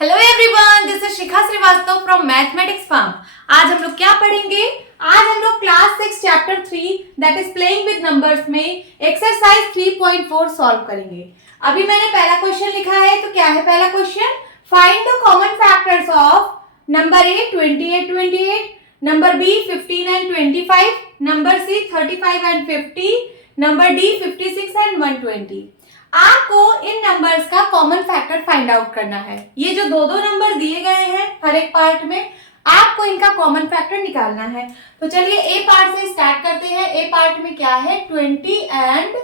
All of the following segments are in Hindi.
Hello everyone, this is Shikha Srivastava from mathematics farm. आज हम लोग क्या पढ़ेंगे? आज हम लोग class 6 chapter 3 that is playing with numbers में एक्सरसाइज 3.4 सॉल्व करेंगे। अभी मैंने पहला क्वेश्चन लिखा है, तो क्या है पहला question? Find the common factors of number A 28, number B 15 and 25, number C 35 and 50, number D 56 and 120। आपको इन नंबर्स का कॉमन फैक्टर फाइंड आउट करना है। ये जो दो दो नंबर दिए गए हैं हर एक पार्ट में, आपको इनका कॉमन फैक्टर निकालना है। तो चलिए ए पार्ट से स्टार्ट करते हैं। ए पार्ट में क्या है? 20 एंड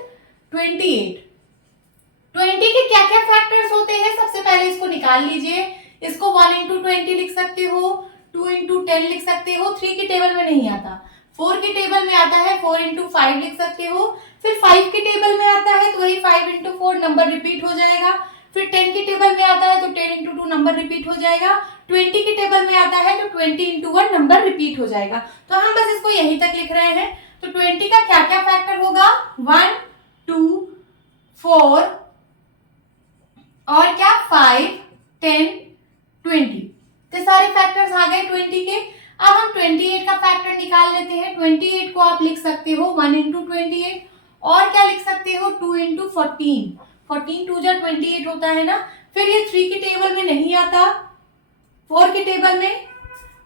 28। 20 के क्या क्या फैक्टर्स होते हैं, सबसे पहले इसको निकाल लीजिए। इसको 1 इंटू 20 लिख सकते हो, 2 इंटू 10 लिख सकते हो। 3 की टेबल में नहीं आता, 4 की टेबल में आता है, 4 इंटू 5 लिख सकते हो। फिर 5 की टेबल में आता है तो वही 5 इंटू 4 नंबर रिपीट हो जाएगा। फिर 10 की टेबल में आता है तो 10 इंटू 2 नंबर रिपीट हो जाएगा। 20 की टेबल में आता है तो 20 इंटू 1 नंबर रिपीट हो जाएगा। तो हम बस इसको यहीं तक लिख रहे हैं। तो 20 का क्या क्या फैक्टर होगा? 1, 2, 4 और क्या 5, 10, 20। तो सारे फैक्टर्स आ गए 20 के। अब हम 28 का फैक्टर निकाल लेते हैं। 28 को आप लिख सकते हो 1 इंटू 28 और क्या लिख सकते हो 2 इंटू 14। 14 2 जा 28 होता है ना। फिर ये 3 की टेबल में नहीं आता, 4 की टेबल में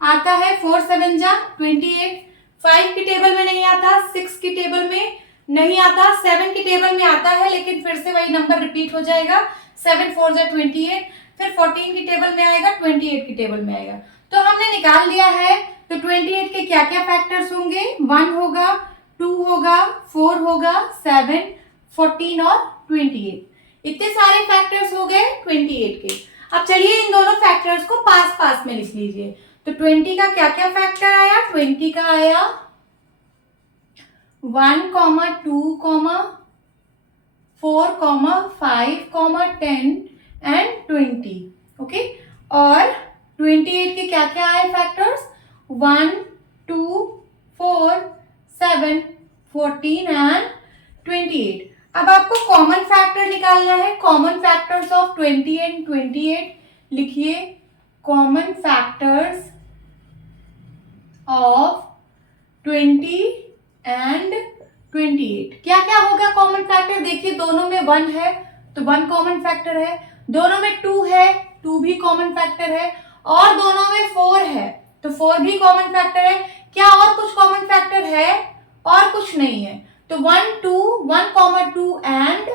आता है, 4 7 जा 28। 5 की टेबल में नहीं आता, 6 की टेबल में नहीं आता, 7 की टेबल में आता है लेकिन फिर से वही नंबर रिपीट हो जाएगा, 7 4 जा 28। फिर 14 की टेबल में आएगा, 28 की टेबल में आएगा। तो हमने निकाल लिया है। तो 28 के क्या क्या फैक्टर्स होंगे? 1 होगा, 2 होगा, 4 होगा, 7, 14 और 28। इतने सारे फैक्टर्स हो गए 28 के। अब चलिए इन दोनों फैक्टर्स को पास पास में लिख लीजिए। तो 20 का क्या क्या फैक्टर आया? 20 का आया 1, 2, 4, 5, 10 एंड 20। ओके। और 28 के क्या क्या आए फैक्टर्स? 1, 2, 4, 7, 14 एंड 28। अब आपको कॉमन फैक्टर निकालना है। कॉमन फैक्टर्स ऑफ 20 एंड 28 लिखिए। कॉमन फैक्टर्स ऑफ 20 एंड 28 क्या क्या होगा कॉमन फैक्टर? देखिए दोनों में 1 है तो 1 कॉमन फैक्टर है, दोनों में 2 है, 2 भी कॉमन फैक्टर है, और दोनों में 4 है तो 4 भी कॉमन फैक्टर है। क्या और कुछ कॉमन फैक्टर है? और कुछ नहीं है। तो 1 2 1 2 एंड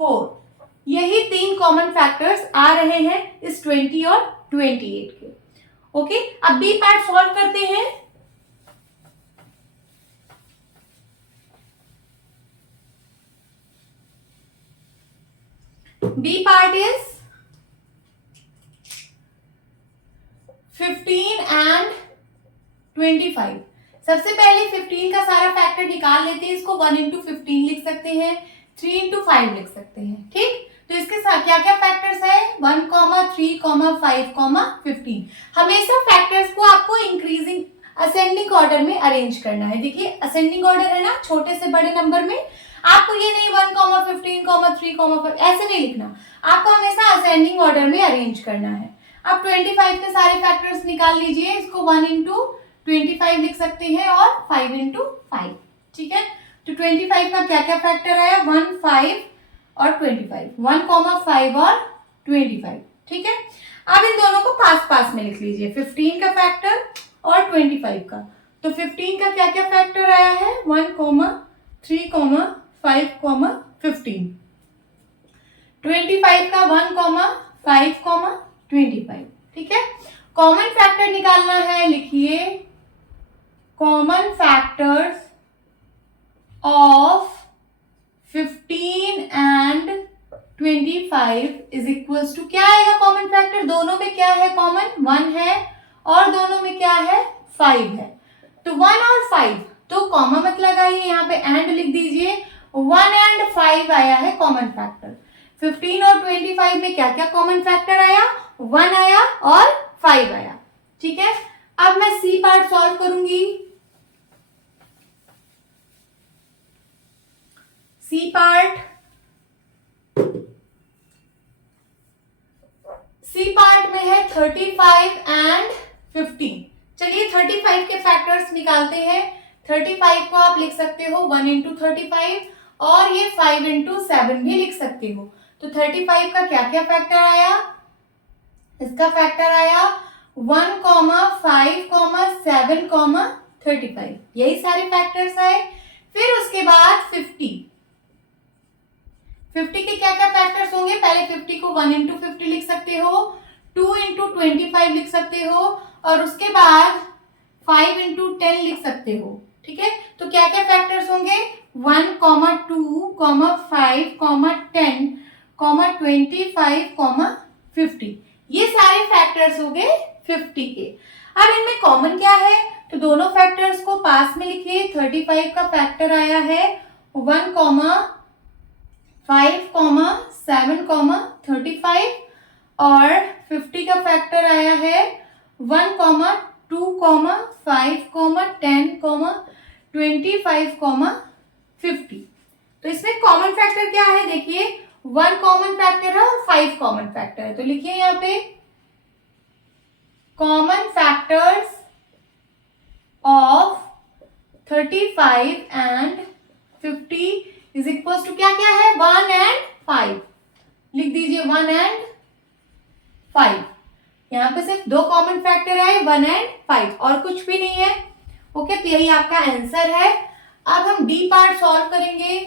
4, यही 3 कॉमन फैक्टर्स आ रहे हैं इस 20 और 28 के। ओके। अब बी पार्ट सॉल्व करते हैं। B part is 15 and 25। सबसे पहले 15 का सारा फैक्टर निकाल लेते हैं। इसको 1 इंटू 15 लिख सकते हैं, 3 इंटू 5 लिख सकते हैं। ठीक। तो इसके साथ क्या क्या फैक्टर्स है? 1, 3, 5, 15। हमेशा फैक्टर्स को आपको इंक्रीजिंग असेंडिंग ऑर्डर में अरेंज करना है। देखिए असेंडिंग ऑर्डर है ना, छोटे से बड़े नंबर में। आपको ये नहीं 1, 15, 3, 5 ऐसे नहीं लिखना, आपको हमेशा असेंडिंग ऑर्डर में अरेंज करना है। अब 25 के सारे फैक्टर्स निकाल लीजिए। इसको 1 इंटू 25 लिख सकते हैं और 5 इंटू 5। ठीक है। तो 25 का क्या क्या फैक्टर आया? 1, 5 और 25, 1, 5 और 25। ठीक है। अब इन दोनों को पास पास में लिख लीजिए, 15 का फैक्टर और 25 का। तो 15 का क्या क्या फैक्टर आया है? 1, 3, 5, 15। 25 का 1, 5, 25। ठीक है। कॉमन फैक्टर निकालना है। लिखिए common factors of 15 and 25 is equals to, क्या आएगा कॉमन फैक्टर? दोनों में क्या है कॉमन? 1 है और दोनों में क्या है? 5 है। तो 1 और 5 तो कॉमा मत लगाइए, यहाँ पे एंड लिख दीजिए। 1 एंड 5 आया है कॉमन फैक्टर। 15 और 25 में क्या क्या कॉमन फैक्टर आया? 1 आया और 5 आया। ठीक है। अब मैं सी पार्ट सॉल्व करूंगी। सी पार्ट सी पार्ट में है 35 एंड 15। चलिए 35 के फैक्टर्स निकालते हैं। 35 को आप लिख सकते हो 1 इंटू 35 और ये 5 इंटू 7 भी लिख सकते हो। तो 35 का क्या क्या फैक्टर आया? इसका फैक्टर आया 1, 5, 7, 35, यही सारे फैक्टर्स आए। फिर उसके बाद 50 के क्या क्या फैक्टर्स होंगे? पहले 50 को 1 इंटू 50 लिख सकते हो, 2 इंटू 25 लिख सकते हो और उसके बाद 5 इंटू 10 लिख सकते हो। ठीक है, तो क्या क्या फैक्टर्स होंगे? 1, 2, 5, 10, 25, 50, ये सारे फैक्टर्स हो गए 50 के। अब इनमें कॉमन क्या है? तो दोनों फैक्टर्स को पास में लिखिए। 35 का फैक्टर आया है 1, 5, 7, 35 और 50 का फैक्टर आया है 1, 2, 5, 10, 25, 50। तो इसमें कॉमन फैक्टर क्या है? देखिए 1 कॉमन फैक्टर है और 5 कॉमन फैक्टर है। तो लिखिए यहाँ पे common factors of 35 and 50 is equal to क्या क्या है? 1 एंड 5। लिख दीजिए 1 एंड 5। यहाँ पे सिर्फ दो कॉमन फैक्टर है 1 एंड 5 और कुछ भी नहीं है। ओके, तो यही आपका आंसर है। अब हम डी पार्ट सॉल्व करेंगे।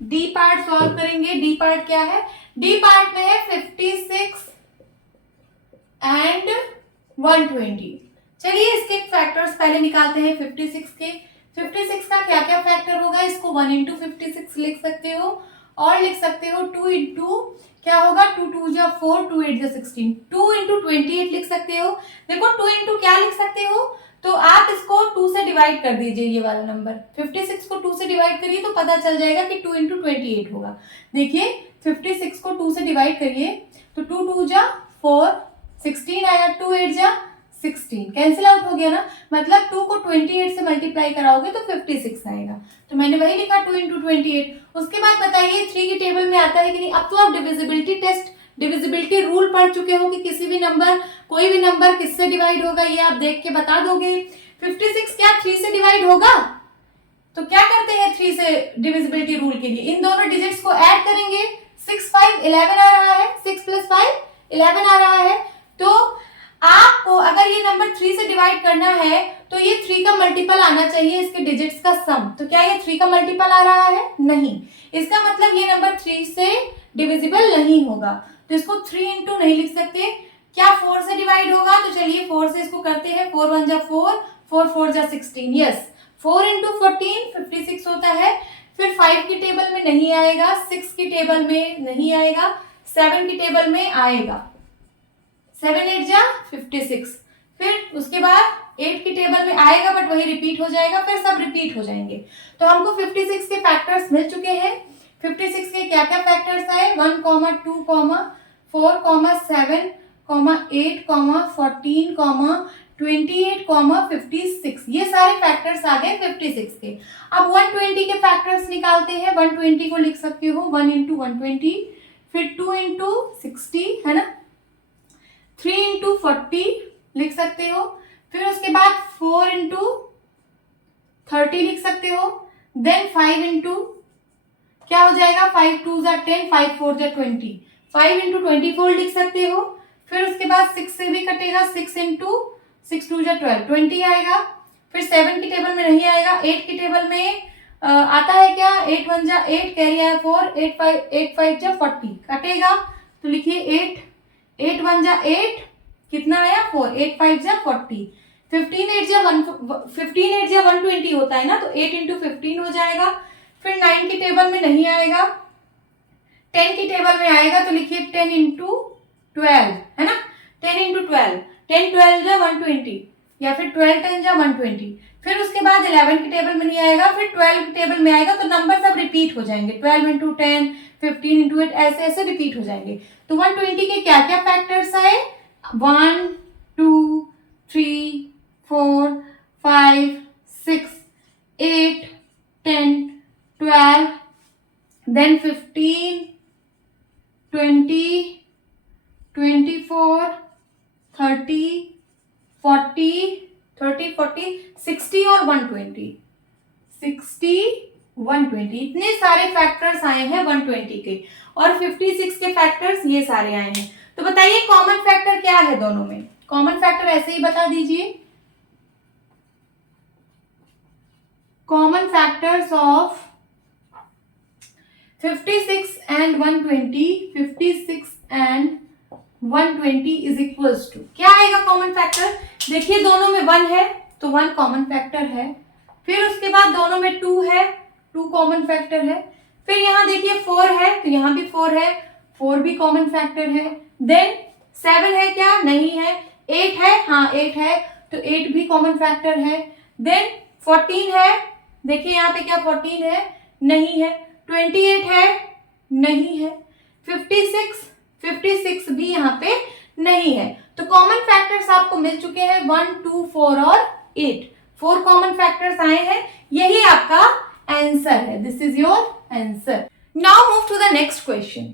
डी पार्ट सॉल्व करेंगे। डी पार्ट क्या है? डी पार्ट में है 56 एंड 120। चलिए इसके फैक्टर्स पहले निकालते हैं 56 के। 56 का क्या क्या फैक्टर होगा? इसको 1 इंटू 56 लिख सकते हो और लिख सकते हो 2 इंटू क्या होगा? 2 2 जा 4, 2 8 जा 16, 2 इंटू 28 लिख सकते हो। देखो 2 इंटू क्या लिख सकते हो? तो आप इसको 2 से डिवाइड कर दीजिए। ये वाला नंबर 56 को 2 से डिवाइड करिए तो पता चल जाएगा कि 2 इंटू 28 होगा। देखिए 56 को 2 से डिवाइड करिए तो 2 2 जा 4, 16 आया, 2 8 जा 16, कैंसिल आउट हो गया ना। मतलब 2 को 28 से मल्टीप्लाई कराओगे तो 56 आएगा। तो मैंने वही लिखा 2 इंटू 28। उसके बाद बताइए 3 की टेबल में आता है कि नहीं। अब तो आप डिविजिबिलिटी टेस्ट, डिविजिबिलिटी रूल पढ़ चुके हो कि किसी भी नंबर, कोई भी नंबर किससे डिवाइड होगा ये आप देख के बता दोगे। 56 क्या 3 से डिवाइड होगा? तो क्या करते हैं 3 से डिविजिबिलिटी रूल के लिए? इन दोनों डिजिट्स को ऐड करेंगे। 6 5 11 आ रहा है, 6 + 5 11 आ रहा है। तो आपको अगर ये नंबर 3 से डिवाइड करना है तो ये 3 का मल्टीपल आना चाहिए, इसके डिजिट्स का सम। तो क्या ये 3 का मल्टीपल आ रहा है? नहीं। इसका मतलब ये नंबर 3 से डिविजिबल नहीं होगा। तो इसको 3 इंटू नहीं लिख सकते। क्या 4 से डिवाइड होगा? तो चलिए 4 से इसको करते हैं। 4 1 जा 4, 4 4 जा 16। यस, 4 इंटू 14 56 होता है। फिर 5 की टेबल में नहीं आएगा, 6 की टेबल में नहीं आएगा, 7 की टेबल में आएगा। 7 8 जा 56। फिर उसके बाद 8 की टेबल में आएगा बट वही रिपीट हो जाएगा, फिर सब रिपीट हो जाएंगे। तो हमको 56 के फैक्टर्स मिल चुके हैं। 56 के क्या क्या फैक्टर्स आए? 1, 2, 4, 7, 8, 14, 28, 56, ये सारे फैक्टर्स आ गए 56 के। अब 120 के फैक्टर्स निकालते हैं। 120 को लिख सकते हो 1 इंटू 120, फिर 2 इंटू 60 है ना, 3 इंटू 40 लिख सकते हो, फिर उसके बाद 4 इंटू 30 लिख सकते हो, देन 5 इंटू क्या हो जाएगा? 5 2 जा 10, 5 4 जा 20, 5 इंटू 24 लिख सकते हो। फिर उसके बाद 6 से भी कटेगा, 6 इंटू 6 2 जा 12, 20 आएगा। फिर 7 की टेबल में नहीं आएगा। 8 की टेबल में आता है क्या? 8 1 जा 8, कैरी आया 4, 8 5 जा 40, कटेगा तो लिखिए 8 1 जा 8, कितना आया? 4, 8 5 जा 40, 15 8 जा 120 होता है ना, तो 8 इंटू 15 हो जाएगा। फिर 9 की टेबल में नहीं आएगा, 10 की टेबल में आएगा तो लिखिए 10 इंटू 12 है ना, 10 इंटू 12, 10 12 जा 120 या फिर 12 10 जा 120। फिर उसके बाद 11 की टेबल में नहीं आएगा, फिर 12 की टेबल में आएगा तो नंबर सब रिपीट हो जाएंगे। 12 इंटू 10, 15 इंटू 8, ऐसे ऐसे रिपीट हो जाएंगे। तो 120 के क्या क्या फैक्टर्स आए? 1 2 3 4 5 6 8 10 12 देन 15, 20, 24, 30, 40, 60 और 120, 60, 120, इतने सारे फैक्टर्स आए हैं 120 के, और 56 के फैक्टर्स ये सारे आए हैं। तो बताइए कॉमन फैक्टर क्या है दोनों में? कॉमन फैक्टर ऐसे ही बता दीजिए, common factors of 56 and 120, 56 and 120 is equals to, क्या आएगा कॉमन फैक्टर? देखिए दोनों में 1 है तो 1 कॉमन फैक्टर है, फिर उसके बाद दोनों में 2 है, 2 कॉमन फैक्टर है, फिर यहाँ देखिए 4 है तो यहाँ भी 4 है, 4 भी कॉमन फैक्टर है, देन 7 है क्या? नहीं है, 8 है, हाँ 8 है तो 8 भी कॉमन फैक्टर है, देन 14 है, देखिए यहाँ पे क्या 14 है? नहीं है, 28 है, नहीं है, 56 भी यहाँ पे नहीं है। तो कॉमन फैक्टर्स आपको मिल चुके हैं 1, 2, 4 और 8, 4 कॉमन फैक्टर्स आए हैं, यही आपका आंसर है। This is your answer. Now move to the next question.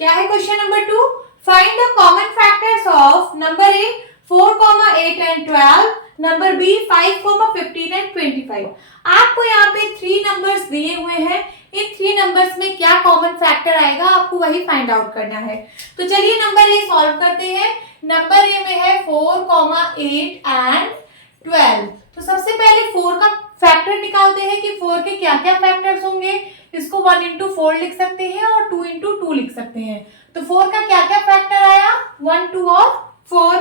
क्या है question number 2? Find the common factors of number A 4, 8 and 12, number B 5, 15 and 25। आपको यहाँ पे 3 नंबर्स दिए हुए हैं, इन 3 नंबर्स में क्या कॉमन फैक्टर आएगा आपको वही फाइंड आउट करना है। तो चलिए नंबर ए सॉल्व करते हैं। नंबर ए में है 4, 8 एंड 12। तो सबसे पहले 4 का फैक्टर निकालते हैं कि 4 के क्या क्या फैक्टर्स होंगे। इसको 1 into 4 लिख सकते हैं और 2 into 2 लिख सकते हैं। तो 4 का क्या क्या फैक्टर आया? 1, 2 और 4।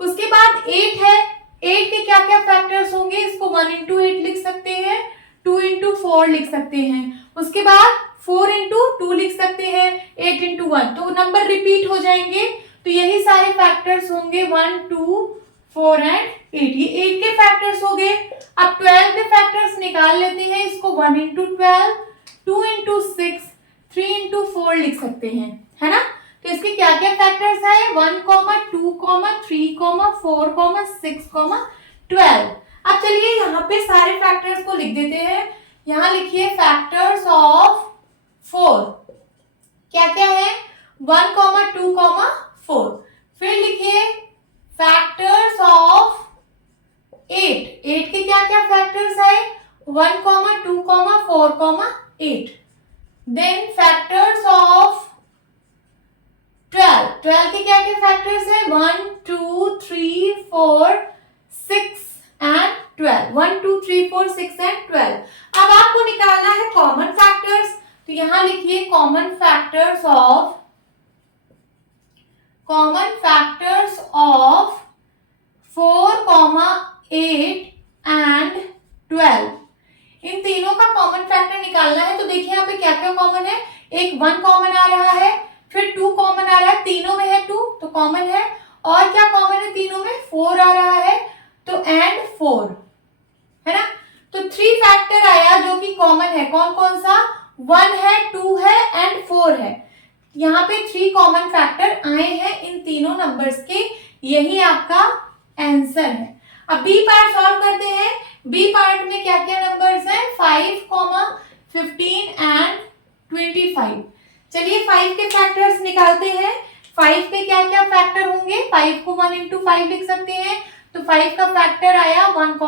उसके बाद 8 है, 8 के क्या क्या फैक्टर्स होंगे? इसको 1 into 8 लिख सकते हैं, 2 into 4 लिख सकते हैं। उसके बाद 4 into 2 लिख सकते हैं, 8 into 1। तो नंबर रिपीट हो जाएंगे, तो यही सारे फैक्टर्स होंगे 1, 2, 4 एंड 8। ये 8 के फैक्टर्स हो गए। अब 12 के फैक्टर्स निकाल लेते हैं। इसको 1 into 12, 2 into 6, 3 into 4 लिख सकते हैं, है ना। तो इसके क्या क्या फैक्टर्स है? 1, 2, 3, 4, 6, 12। अब चलिए यहाँ पे सारे फैक्टर्स को लिख देते हैं। यहाँ लिखिए फैक्टर्स ऑफ 4 क्या क्या है? 1, 2, 4। फिर लिखिए फैक्टर्स ऑफ 8, 8 के क्या क्या फैक्टर्स है? 1, 2, 4, 8। देन फैक्टर्स ऑफ 12, 12 के क्या क्या फैक्टर्स है? 1, 2, 3, 4, 6 एंड 12। 1, 2, 3, 4, 6 एंड 12। अब आपको निकालना है कॉमन फैक्टर्स। तो यहां लिखिए कॉमन फैक्टर्स ऑफ 4, 8 एंड 12। इन तीनों का कॉमन फैक्टर निकालना है। तो देखिए यहाँ पे क्या क्या कॉमन है? एक 1 कॉमन आ रहा है, फिर 2 कॉमन आ रहा है, तीनों में है 2 तो कॉमन है। और क्या कॉमन है तीनों में? 4 आ रहा है, तो एंड 4 है ना। तो 3 फैक्टर आया जो कि कॉमन है। कौन कौन सा? 1 है, 2 है एंड 4 है। यहाँ पे 3 कॉमन फैक्टर आए हैं इन तीनों नंबर्स के, यही आपका आंसर है। अब बी पार्ट सॉल्व करते हैं। बी पार्ट में क्या क्या नंबर्स हैं? 5, 15 एंड 25। चलिए 5 के फैक्टर्स निकालते हैं। 5 के क्या क्या फैक्टर होंगे? 5 को 1 into 5 लिख सकते हैं, तो 5 का फैक्टर आया 1,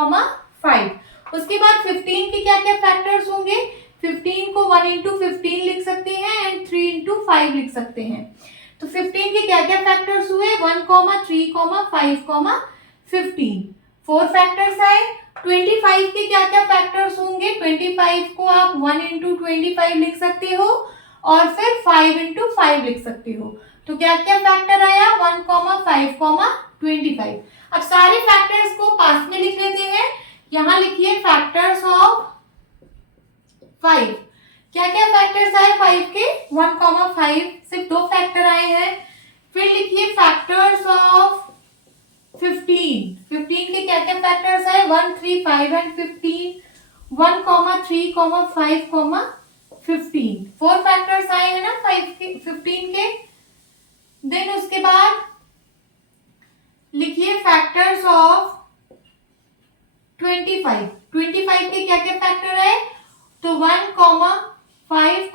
5। उसके बाद 15 के क्या क्या फैक्टर्स होंगे? 15 को 1 into 15 लिख सकते हैं एंड 3 into 5 लिख सकते हैं। तो 15 के क्या क्या फैक्टर्स हुए? 1, 3, 5, 15। 4 फैक्टर्स आए। 25 के क्या क्या फैक्टर्स होंगे? 25 को आप 1 into 25 लिख सकते हो और फिर 5 into 5 लिख सकते हो। तो क्या क्या फैक्टर आया? 1, 5, 25। अब सारे फैक्टर्स को पास में लिख लेते हैं। यहां लिखिए फैक्टर्स ऑफ 5। क्या क्या फैक्टर्स आए 5 के? 1, 5, सिर्फ 2 फैक्टर आए हैं। फिर लिखिए फैक्टर्स ऑफ 15। 15 के क्या क्या फैक्टर्स है? 1, 3, 5 एंड 15। 1, 3, 5, 15। 4 फैक्टर्स आए हैं ना 15 के। देन उसके बाद लिखिए फैक्टर्स ऑफ 25। 25 के क्या क्या फैक्टर है? तो 1, 5,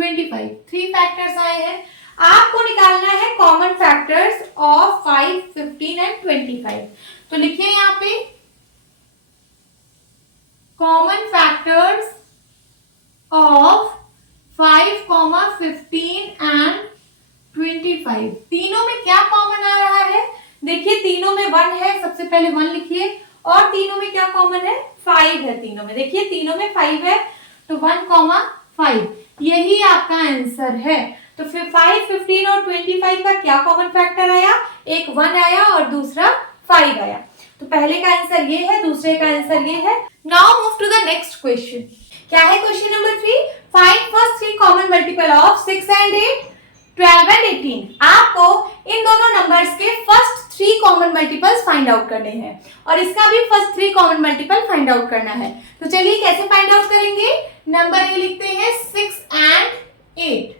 25। 3 फैक्टर्स आए हैं। आपको निकालना है कॉमन फैक्टर्स ऑफ 5, 15 एंड 25। तो लिखिए यहाँ पे कॉमन फैक्टर्स ऑफ 5, 15 एंड 25। तीनों में क्या कॉमन आ रहा है? देखिए तीनों में 1 है, सबसे पहले 1 लिखिए। और तीनों में क्या कॉमन है? 5 है। तीनों में देखिए तीनों में 5 है, तो 1, 5 यही आपका आंसर है। तो फिर 5, 15 और 25 का क्या कॉमन फैक्टर आया? एक 1 आया और दूसरा 5 आया। तो पहले का आंसर ये है, दूसरे का आंसर ये है। Now move to the next question. क्या है question number 3? Find first 3 common multiple of 6 and 8, 12 and 18। आपको इन दोनों नंबर्स के first 3 common multiples find out करने हैं और इसका भी first 3 common multiple find out करना है। तो चलिए कैसे फाइंड आउट करेंगे? नंबर ए लिखते हैं 6 एंड 8।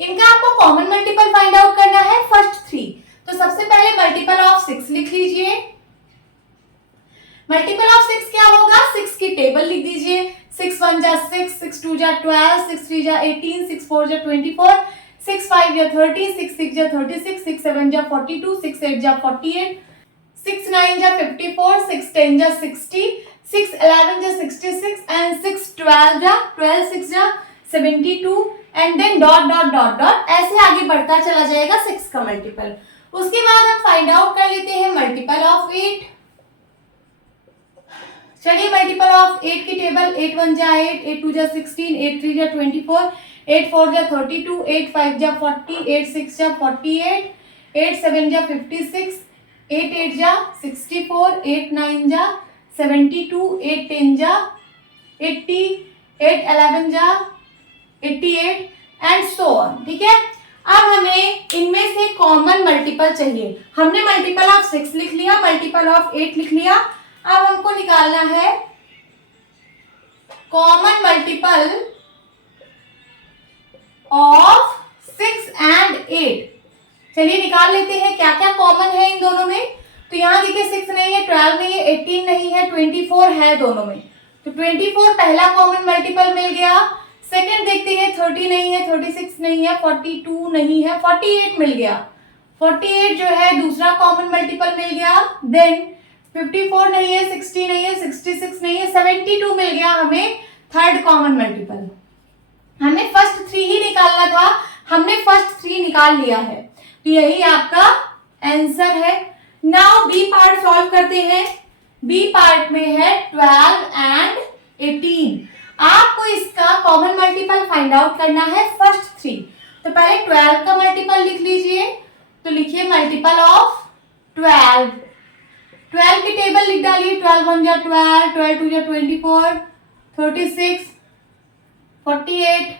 इनका आपको कॉमन मल्टीपल फाइंड आउट करना है फर्स्ट 3। तो सबसे पहले मल्टीपल ऑफ 6 लिख लीजिए। मल्टीपल ऑफ 6 क्या होगा? 6 की टेबल लिख दीजिए। 6 1 जा 6, 6 2 जा 12, 6 3 जा 18, 6 4 जा 24, 6 5 जा 30, 6 6 जा 36, 6 7 जा 42, 6 8 जा 48, 6 9 जा 54, 6 10 जा 60, 6 11 जा 66 एंड 6 12 जा 6 जा 72 and then dot dot dot dot ऐसे आगे बढ़ता चला जाएगा 6 का मल्टीपल। उसके बाद हम फाइंड आउट कर लेते हैं मल्टीपल ऑफ 8। चलिए मल्टीपल ऑफ 8 की टेबल 8 1 जा 8, 8 2 जा 16, 8 3 जा 24, 8 4 जा 32, 8 5 जा 40, 8 6 जा 48, 8 7 जा 56, 8 8 जा 64, 8 9 जा 72, 8 10 जा 80, 8 11 जा 88 एंड सो ऑन। ठीक है, अब हमें इनमें से कॉमन मल्टीपल चाहिए। हमने मल्टीपल ऑफ 6 लिख लिया, मल्टीपल ऑफ 8 लिख लिया। अब हमको निकालना है कॉमन मल्टीपल ऑफ 6 एंड 8। चलिए निकाल लेते हैं क्या क्या कॉमन है इन दोनों में। तो यहां देखिए 6 नहीं है, 12 नहीं है, 18 नहीं है, 24 है दोनों में। तो 24 पहला कॉमन मल्टीपल मिल गया। सेकंड देखते हैं 30 नहीं है, 36 नहीं है, 42 नहीं है, 48 मिल गया। 48 जो है दूसरा कॉमन मल्टीपल मिल गया। देन 54 नहीं है, 60 नहीं है, 66 नहीं है, 72 मिल गया हमें थर्ड कॉमन मल्टीपल। हमें फर्स्ट 3 ही निकालना था, हमने फर्स्ट 3 निकाल लिया है, तो यही आपका आंसर है। नाउ बी पार्ट सॉल्व करते हैं। बी पार्ट में है 12 एंड 18। आपको इसका कॉमन मल्टीपल फाइंड आउट करना है फर्स्ट 3। तो पहले 12 का मल्टीपल लिख लीजिए। तो लिखिए मल्टीपल ऑफ 12। 12 की टेबल लिख डालिए। 12 1 जा 12, 12 2 जा 24, 36, 48,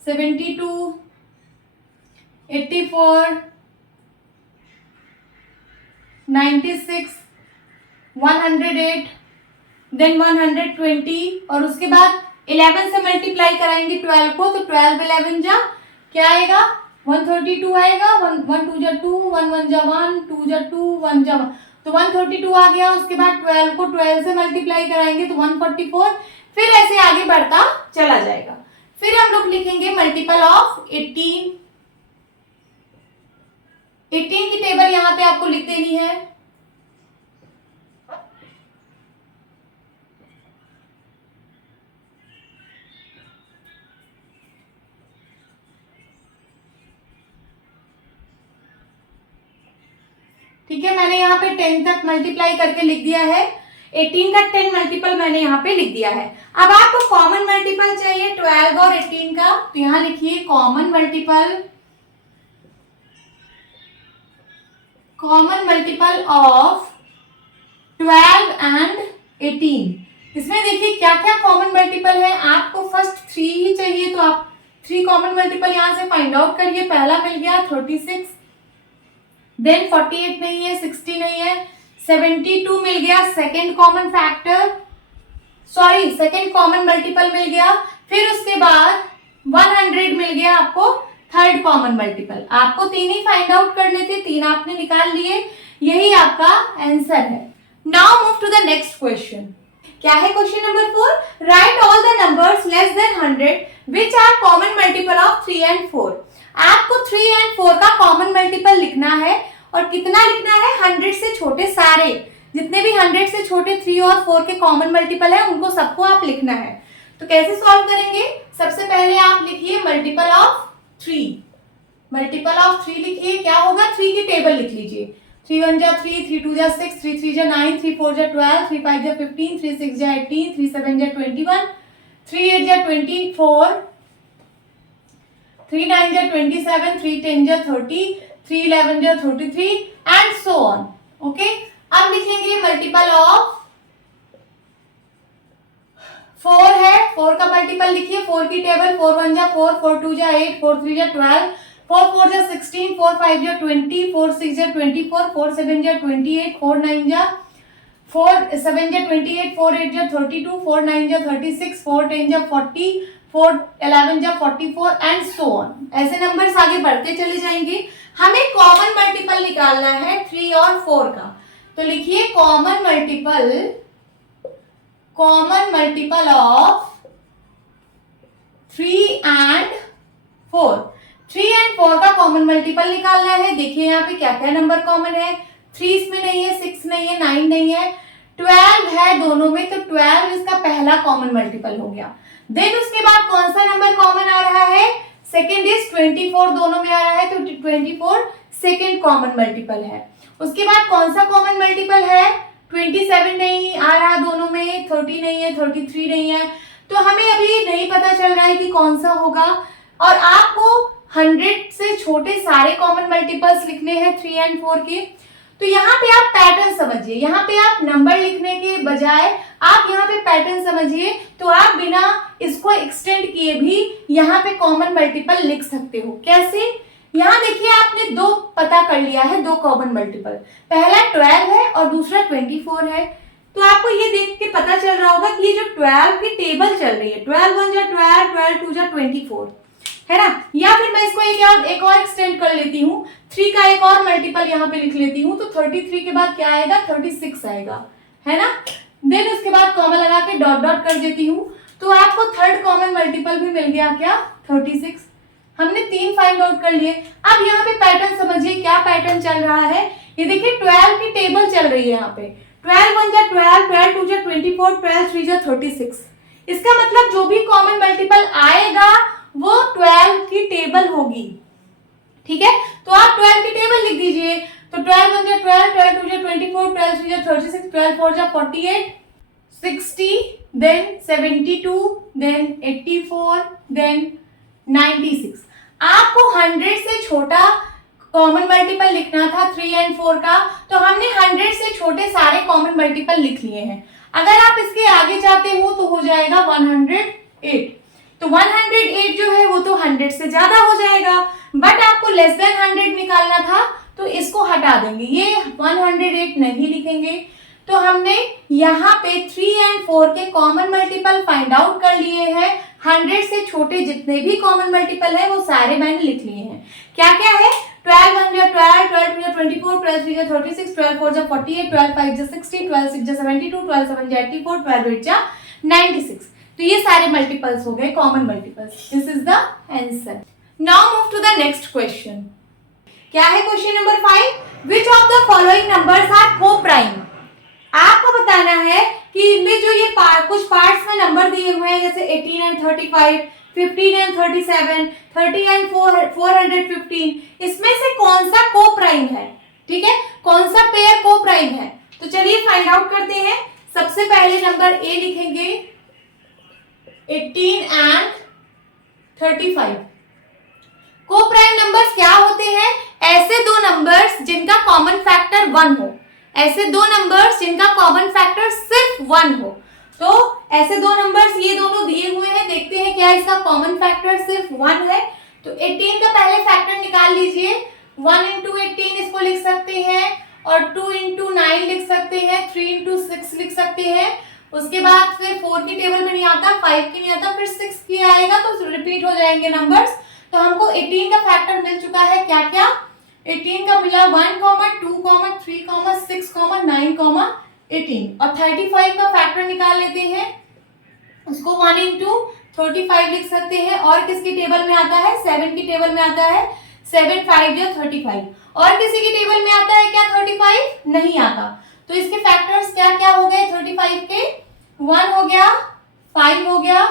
72, 84, 96, 108, देन 120 और उसके बाद 11 से मल्टीप्लाई कराएंगे 12 को। तो 12 11 जा क्या आएगा? 132 आएगा। 1 2 जा 2, 1 1 जा 1, 2 जा 2, 1 जा 1, तो 132 आ गया। उसके बाद 12 को 12 से मल्टीप्लाई कराएंगे तो 144, फिर ऐसे आगे बढ़ता चला जाएगा। फिर हम लोग लिखेंगे मल्टीपल ऑफ 18। 18 की टेबल यहां पे आपको लिख देनी है। ठीक है, मैंने यहाँ पे 10 तक मल्टीप्लाई करके लिख दिया है। 18 का 10 मल्टीपल मैंने यहाँ पे लिख दिया है। अब आपको कॉमन मल्टीपल चाहिए 12 और 18 का, तो यहाँ लिखिए कॉमन मल्टीपल ऑफ 12 एंड 18। इसमें देखिए क्या क्या कॉमन मल्टीपल है। आपको फर्स्ट 3 ही चाहिए, तो आप 3 कॉमन मल्टीपल यहाँ से फाइंड आउट करिए। पहला मिल गया 36, देन 48 नहीं है, 60 नहीं है, 72 मिल गया second common factor, sorry second common multiple मिल गया। फिर उसके बाद 100 मिल गया आपको थर्ड कॉमन मल्टीपल। आपको 3 ही फाइंड आउट करने थे, 3 आपने निकाल लिए, यही आपका आंसर है। Now move to the next question. क्या है question number 4? Write all the numbers less than 100 which are common multiple of 3 and 4। आपको 3 एंड 4 का कॉमन मल्टीपल लिखना है और कितना लिखना है? 100 से छोटे सारे, जितने भी 100 से छोटे 3 और 4 के कॉमन मल्टीपल है उनको सबको आप लिखना है। तो कैसे सॉल्व करेंगे? सबसे पहले आप लिखिए मल्टीपल ऑफ 3। मल्टीपल ऑफ 3 लिखिए, क्या होगा? 3 की टेबल लिख लीजिए। 3 1 जा 3, 3 2 जा 6, 3 3 जा 9, 3 4 जा 12, 3 5 जा 15, 3 6 जा 18, 3 7 जा 21, 3 8 जा 24, 3 9 जा 27, 3 10 जा 30, 3 11 जा 33 एंड सो ऑन। ओके, अब लिखेंगे मल्टीपल ऑफ 4 है। 4 का मल्टीपल लिखिए, 4 की टेबल। 4 1 जा 4, 4 2 जा 8, 4 3 जा 12, 4 4 जा 16, 4 5 जा 20, 4 6 जा 24, 4 7 जा 28, 4 9 जा 4 7 जा 28, 4 8 जा 32, 4 9 जा 36, 4 10 जा 40, 4 11 जा 44 एंड सो ऑन। ऐसे नंबर्स आगे बढ़ते चले जाएंगे। हमें कॉमन मल्टीपल निकालना है 3 और 4 का। तो लिखिए common multiple of 3 and 4। 3 and 4 का कॉमन मल्टीपल निकालना है। देखिए यहाँ पे क्या क्या नंबर कॉमन है। 3 इसमें नहीं है, 6 नहीं है, 9 नहीं है, 12 है दोनों में, तो 12 इसका पहला कॉमन मल्टीपल हो गया। देन उसके बाद कौन सा नंबर कॉमन आ रहा है? सेकेंड इज 24, दोनों में आ रहा है, तो 24 सेकेंड कॉमन मल्टीपल है। उसके बाद कौन सा कॉमन मल्टीपल है? 27 नहीं आ रहा दोनों में, 30 नहीं है, 33 नहीं है, तो हमें अभी नहीं पता चल रहा है कि कौन सा होगा। और आपको 100 से छोटे सारे कॉमन मल्टीपल्स लिखने हैं 3 एंड 4 के। तो यहाँ पे आप पैटर्न समझिए, यहाँ पे आप नंबर लिखने के बजाय आप यहाँ पे पैटर्न समझिए, तो आप बिना इसको एक्सटेंड किए भी यहाँ पे कॉमन मल्टीपल लिख सकते हो। कैसे? यहाँ देखिए आपने दो पता कर लिया है, दो कॉमन मल्टीपल, पहला 12 है और दूसरा 24 है। तो आपको ये देख के पता चल रहा होगा कि ये जो 12 की टेबल चल रही है, 12 1 जा 12, 12 2 जा 24, है ना। या फिर मैं इसको एक और एक्सटेंड कर लेती हूँ, 3 का एक और मल्टीपल यहाँ पे लिख लेती हूँ, तो 33 के बाद क्या आएगा? 36 आएगा, है ना। देन उसके बाद कॉमन लगा के डॉट डॉट कर देती हूँ, तो आपको थर्ड कॉमन मल्टीपल भी मिल गया, क्या? 36। हमने 3 फाइंड आउट कर लिए। अब यहाँ पे पैटर्न समझिए, क्या पैटर्न चल रहा है। ये देखिए 12 की टेबल चल रही है यहाँ पे, 12 1 जा 12, 12 2 जा 24, 12 3 जा 36। इसका मतलब जो भी कॉमन मल्टीपल आएगा वो 12 की टेबल होगी, ठीक है। तो आप 12 की टेबल लिख दीजिए। तो 12 1 जा 12, 12 2 जा 24, 12 3 जा 36, 12 4 जा 48, 60, then 72, then 84, then 96। आपको 100 से छोटा कॉमन मल्टीपल लिखना था 3 एंड 4 का, तो हमने 100 से छोटे सारे कॉमन मल्टीपल लिख लिए हैं। अगर आप इसके आगे जाते हो तो हो जाएगा 108। तो 108 जो है वो तो 100 से ज्यादा हो जाएगा, बट आपको लेस देन 100 निकालना था, तो इसको हटा देंगे, ये 108 नहीं लिखेंगे। तो हमने यहाँ पे 3 एंड 4 के कॉमन मल्टीपल फाइंड आउट कर लिए हैं। 100 से छोटे जितने भी कॉमन मल्टीपल है वो सारे मैंने लिख लिए हैं। क्या क्या है? 12 1 जा 12, 12 2 जा 24, 12 3 जा 36, 12 4 जा 48, 12 5 जा 60, 12 6 जा 72, 12 7 जा 84, 12 8 जा 96। तो ये सारे मल्टीपल्स हो गए common multiples. This is the answer. Now move to the next question. क्या है question number 5? Which of the following numbers are coprime. आपको बताना है कि इनमें जो ये कुछ पार्ट्स में नंबर दिए हुए हैं, जैसे 18 एंड 35, 15 एंड 37, 30 एंड 415, इसमें से कौन सा को प्राइम है, ठीक है, कौन सा पेयर को प्राइम है। तो चलिए फाइंड आउट करते हैं। सबसे पहले नंबर ए लिखेंगे, 18 एंड 35। को प्राइम नंबर्स क्या होते हैं? ऐसे दो नंबर्स जिनका कॉमन फैक्टर 1 हो, ऐसे दो नंबर्स जिनका कॉमन फैक्टर सिर्फ 1 हो। तो ऐसे दो नंबर्स ये दोनों दिए हुए हैं, देखते हैं क्या इसका कॉमन फैक्टर सिर्फ 1 है। तो 18 का पहले फैक्टर निकाल लीजिए। 1 into 18 इसको लिख सकते हैं, और 2 into 9 लिख सकते हैं, 3 into 6 लिख सकते हैं। उसके बाद फिर 4 की टेबल में नहीं आता, 5 की नहीं आता, फिर 6 की आएगा, तो रिपीट हो जाएंगे नंबर्स। तो हमको 18 का फैक्टर मिल चुका है, क्या क्या? 18 का मिला 1, 2, 3, 6, 9, 18 और 35 का फैक्टर निकाल लेते हैं, उसको 1 इंटू 35 लिख सकते हैं। और किसकी टेबल में आता है, 7 की टेबल में आता है, 7 5 या 35। और किसी की टेबल में आता है क्या 35? नहीं आता। तो इसके फैक्टर्स क्या क्या हो गए 35 के, 1 हो गया, 5 हो गया,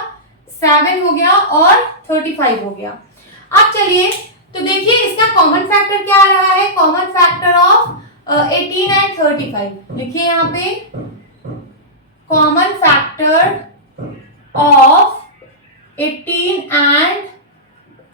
7 हो गया और 35 हो गया। अब चलिए तो देखिए इसका कॉमन फैक्टर क्या आ रहा है, कॉमन फैक्टर ऑफ 18 एंड 35। लिखिए यहाँ पे common factor of 18 and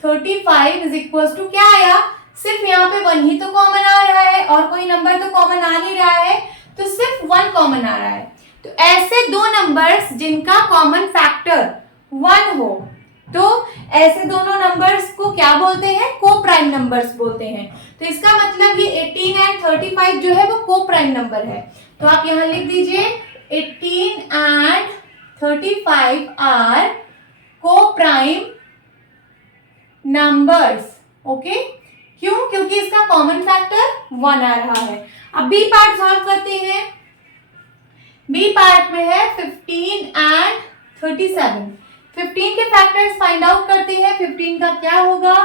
35 is equal to क्या आया, सिर्फ यहाँ पे 1 ही तो कॉमन आ रहा है और कोई नंबर तो कॉमन आ नहीं रहा है, तो सिर्फ 1 कॉमन आ रहा है। तो ऐसे दो नंबर्स जिनका कॉमन फैक्टर 1 हो, तो ऐसे दोनों नंबर्स को क्या बोलते हैं, को प्राइम नंबर्स बोलते हैं। तो इसका मतलब ये 18 एंड 35 जो है वो को प्राइम नंबर है। तो आप यहां लिख दीजिए 18 and 35 are coprime numbers. Okay, क्यों, क्योंकि इसका कॉमन फैक्टर 1 आ रहा है। अब बी पार्ट सॉल्व करते हैं। बी पार्ट में है 15 एंड 37। 15 के फैक्टर्स फाइंड आउट करते हैं। 15 का क्या होगा,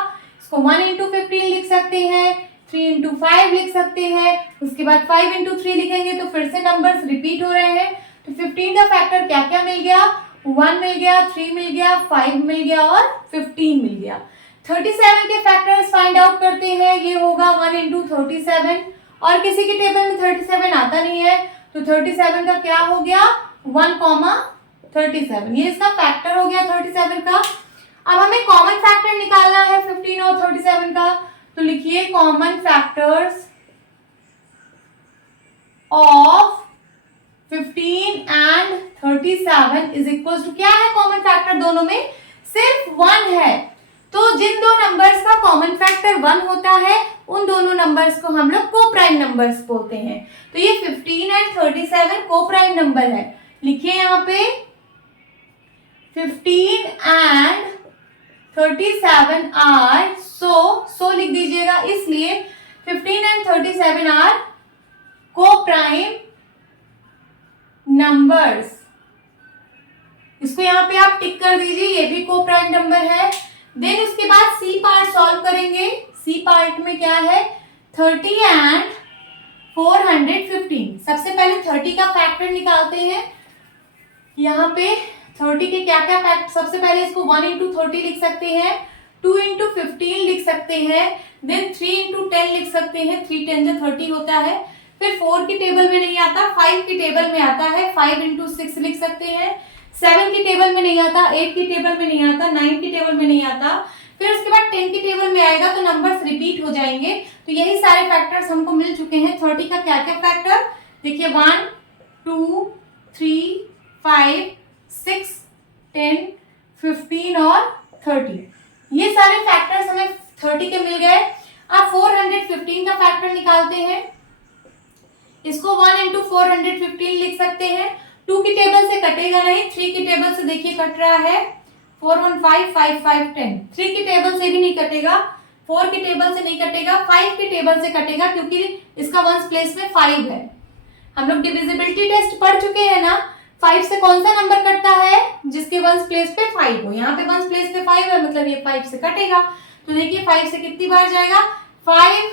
इसको 1 इंटू 15 लिख सकते हैं, 3 इंटू 5 लिख सकते हैं, उसके बाद 5 इंटू 3 लिखेंगे तो फिर से नंबर्स रिपीट हो रहे हैं। तो 15 का फैक्टर क्या क्या मिल गया, 1 मिल गया, 3 मिल गया, 5 मिल गया और 15 मिल गया। 37 के फैक्टर्स फाइंड आउट करते हैं, ये होगा 1 इंटू 37 और किसी की टेबल में 37 आता नहीं है, तो 37 का क्या हो गया 1,37, ये इसका फैक्टर हो गया 37 का। अब हमें कॉमन फैक्टर निकालना है 15 और 37 का, तो लिखिए common factors of 15 and 37 is equal to क्या है, कॉमन फैक्टर दोनों में सिर्फ 1 है। तो जिन दो नंबर्स का कॉमन फैक्टर 1 होता है उन दोनों नंबर्स को हम लोग को प्राइम नंबर्स बोलते हैं। तो ये 15 एंड 37 को प्राइम नंबर है। लिखिए यहाँ पे 15 एंड 37 आर सो लिख दीजिएगा, इसलिए 15 and 37 are coprime numbers. इसको यहाँ पे आप टिक कर दीजिए, ये भी को प्राइम नंबर है। देन उसके बाद सी पार्ट सॉल्व करेंगे। सी पार्ट में क्या है 30 एंड 415। सबसे पहले 30 का फैक्टर निकालते हैं। यहाँ पे 30 के क्या क्या फैक्टर, सबसे पहले इसको 1 इंटू 30 लिख सकते हैं, 2 इंटू 15 लिख सकते हैं, देन 3 इंटू 10 लिख सकते हैं, 3 10 जो 30 होता है। फिर 4 की टेबल में नहीं आता, 5 की टेबल में आता है, 5 इंटू 6 लिख सकते हैं, 7 की टेबल में नहीं आता, 8 की टेबल में नहीं आता, 9 की टेबल में नहीं आता। फिर उसके बाद 10 की टेबल में आएगा तो नंबर्स रिपीट हो जाएंगे। तो यही सारे फैक्टर्स हमको मिल चुके हैं। 30 का क्या क्या फैक्टर देखिए 1 2 3 5 6 10 15 और 30, ये सारे फैक्टर्स हमें 30 के मिल गए। अब 415 का फैक्टर निकालते हैं। इसको 1 इंटू 415 लिख सकते हैं। 2 की टेबल से कटेगा नहीं, 3 की टेबल से देखिए कट रहा है, 4 1 5 5 5 10। 3 की टेबल से भी नहीं कटेगा, 4 की टेबल से नहीं कटेगा, 5 की टेबल से कटेगा क्योंकि इसका वंस प्लेस में 5 है। हम लोग डिविजिबिलिटी टेस्ट पढ़ चुके हैं ना, 5 से कौन सा नंबर कटता है जिसके वंस प्लेस पे 5 हो। यहाँ पे वंस प्लेस पे 5 है, मतलब ये 5 से कटेगा। तो देखिए 5 से कितनी बार जाएगा, 5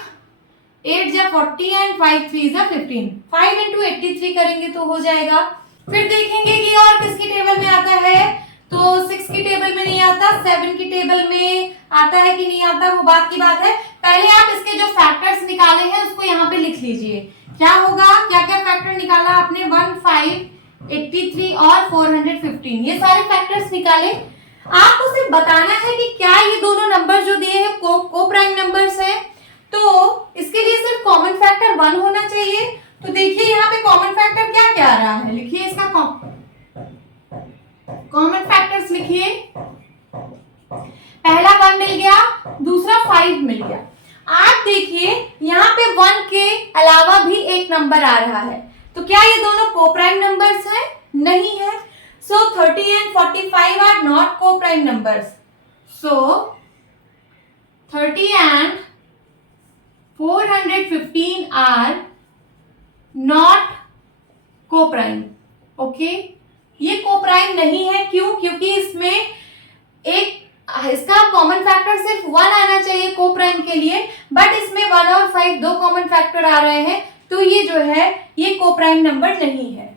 8 जा 40 एंड 5 3 जा 15, 5 इंटू 83 करेंगे तो हो जाएगा। फिर देखेंगे कि और किसकी टेबल में आता है, तो 6 की टेबल में नहीं आता, 7 की टेबल में आता है कि नहीं आता वो बात की बात है। पहले आप इसके जो फैक्टर्स निकाले हैं उसको यहाँ पे लिख लीजिए। क्या होगा, क्या क्या फैक्टर निकाला आपने, 1 5 83 और 415, ये सारे फैक्टर्स निकाले। आपको सिर्फ बताना है कि क्या ये दोनों नंबर जो दिए हैं को प्राइम नंबर्स हैं। तो इसके लिए सिर्फ कॉमन फैक्टर 1 होना चाहिए। तो देखिए यहाँ पे कॉमन फैक्टर क्या क्या आ रहा है, लिखिए इसका कॉमन फैक्टर्स लिखिए। पहला 1 मिल गया, दूसरा 5 मिल गया। आप देखिए यहाँ पे 1 के अलावा भी एक नंबर आ रहा है, तो क्या ये दोनों को प्राइम नंबर्स हैं? नहीं है। So 30 and 45 are not coprime numbers. So 30 and 415 are not coprime. Okay, ये कोप्राइम नहीं है। क्यों? क्योंकि इसमें इसका कॉमन फैक्टर सिर्फ 1 आना चाहिए कोप्राइम के लिए, बट इसमें 1 और 5 दो कॉमन फैक्टर आ रहे हैं, तो ये जो है ये कोप्राइम नंबर नहीं है।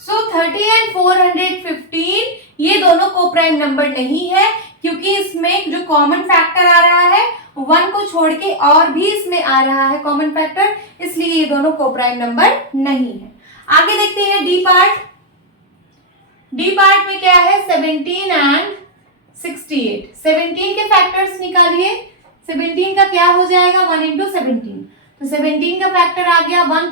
सो 30 एंड 415 ये दोनों कोप्राइम नंबर नहीं है, क्योंकि इसमें जो कॉमन फैक्टर आ रहा है 1 को छोड़ के और भी इसमें आ रहा है कॉमन फैक्टर, इसलिए ये दोनों कोप्राइम नंबर नहीं है। आगे देखते हैं डी पार्ट। डी पार्ट में क्या है? 17 एंड 68। 17 के फैक्टर्स निकालिए। 17 का क्या हो जाएगा? 1 इंटू 17, तो 17 का फैक्टर आ गया 1,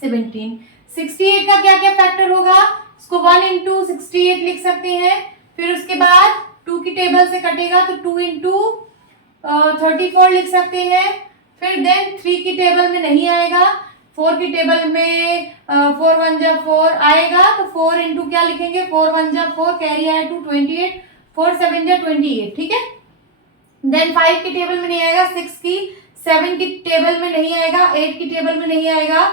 17। 68 का क्या क्या फैक्टर होगा? इसको 1 इंटू 68 लिख सकते हैं। फिर उसके बाद 2 की टेबल से कटेगा तो 2 इंटू 34 लिख सकते हैं। फिर देन 3 की टेबल में नहीं आएगा, 4 की टेबल में 4 1 जा 4 आएगा, तो 4 इंटू क्या लिखेंगे? 4 1 जा 4, कैरी आया 2, 28, 4 7 जा 28। ठीक है। देन 5 की टेबल में नहीं आएगा, 6 की, 7 की टेबल में नहीं आएगा, 8 की टेबल में नहीं आएगा।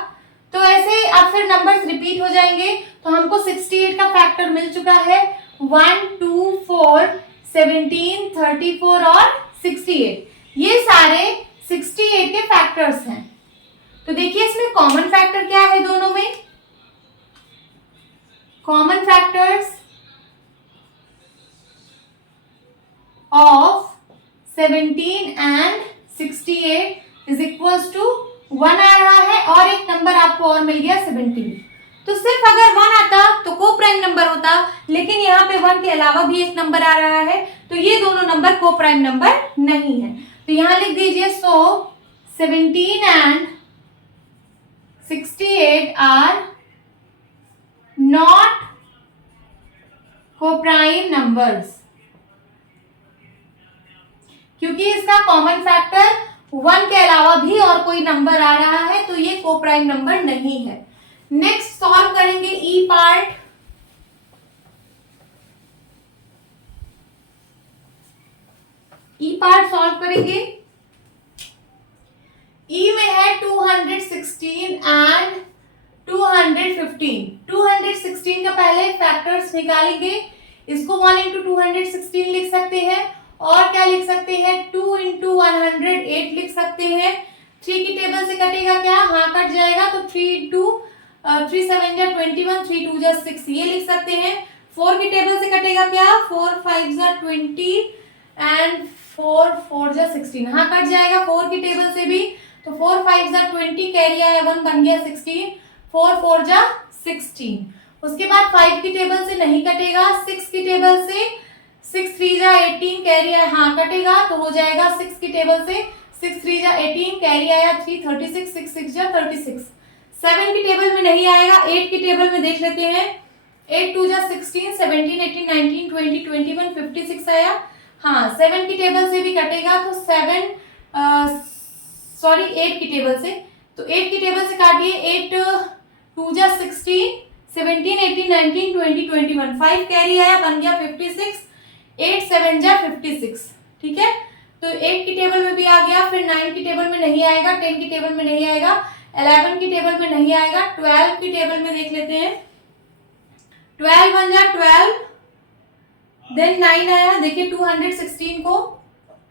तो ऐसे अब फिर नंबर्स रिपीट हो जाएंगे। तो हमको 68 का फैक्टर मिल चुका है, 1 2 4 17 34 और 68। ये सारे 68 के फैक्टर्स हैं। तो देखिए इसमें कॉमन फैक्टर क्या है दोनों में? Common factors of 17 and 68 is equals to 1 आ रहा है, और एक नंबर आपको और मिल गया 17। तो सिर्फ अगर 1 आता तो कोप्राइम नंबर होता, लेकिन यहाँ पे 1 के अलावा भी एक नंबर आ रहा है, तो ये दोनों नंबर कोप्राइम नंबर नहीं है। तो यहाँ लिख दीजिए, सो 17 and 68 are not coprime numbers, क्योंकि इसका कॉमन फैक्टर 1 के अलावा भी और कोई नंबर आ रहा है, तो ये कोप्राइम नंबर नहीं है। नेक्स्ट सॉल्व करेंगे ई पार्ट। ई पार्ट सॉल्व करेंगे। ई में है 216 एंड 215। 216 का पहले फैक्टर्स निकालेंगे। इसको 1 इंटू 216 लिख सकते हैं, और क्या लिख सकते हैं? 2 इंटू 108 लिख सकते हैं। 3 की टेबल से कटेगा क्या? हाँ, कट जाएगा, तो 3 इंटू 3 7 जा 21, 3 2 जा 6 ये लिख सकते हैं। 4 की टेबल से कटेगा क्या? 4 5 जा 20 एंड 4 4 जा 16, हाँ कट जाएगा 4 की टेबल से भी। तो 4 5 जा 20, कैरी आया 1, बन गया 16, 4 4 जा 16। उसके बाद 5 की टेबल से नहीं कटेगा, 6 की टेबल से 6 3 जा 18, कैरी आया, हाँ कटेगा, तो हो जाएगा 6 की टेबल से 6 3 जा 18, कैरी आया 3 36, 6 6 जा 36। 7 की टेबल में नहीं आएगा, 8 की टेबल में देख लेते हैं। 8 2 जा 16, 17 18 19 20 21 56 आया, हाँ 7 की टेबल से भी कटेगा, तो 8 की टेबल से, तो 8 की टेबल से काटिए, 8 2 जा 16, 17 18 19 20 21, 5 कैरी आया, बन गया 56, 8 7 जा 56, ठीक है। तो 8 की टेबल में भी आ गया, फिर 9 की टेबल में नहीं आएगा, 10 की टेबल में नहीं आएगा, 11 की टेबल में नहीं आएगा, 12 की टेबल में देख लेते हैं। 12 1 जा 12, देन 9 आया, देखिए 216 को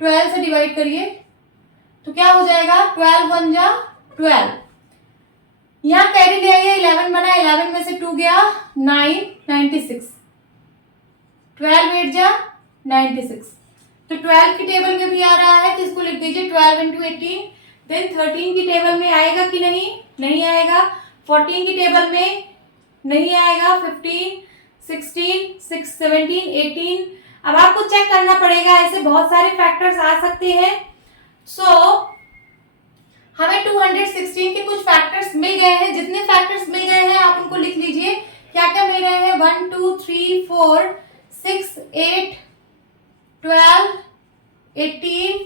12 से डिवाइड करिए तो क्या हो जाएगा, 12 1 जा 12, यहाँ कैरी ले आइए, 11 बना, 11 में से 2 गया 9 96, 12 8 जा 96, तो 12 की टेबल में भी आ रहा है, तो इसको लिख दीजिए 12 इंटू 18। देन 13 की टेबल में आएगा कि नहीं, नहीं आएगा। 14 की टेबल में नहीं आएगा, 15 16 6 17 18। अब आपको चेक करना पड़ेगा, ऐसे बहुत सारे फैक्टर्स आ सकते हैं। हमें 216 के कुछ फैक्टर्स मिल गए हैं, जितने फैक्टर्स मिल गए हैं आप उनको लिख लीजिए, क्या क्या मिल रहे हैं, 1 2 3 4 6 8 12 18,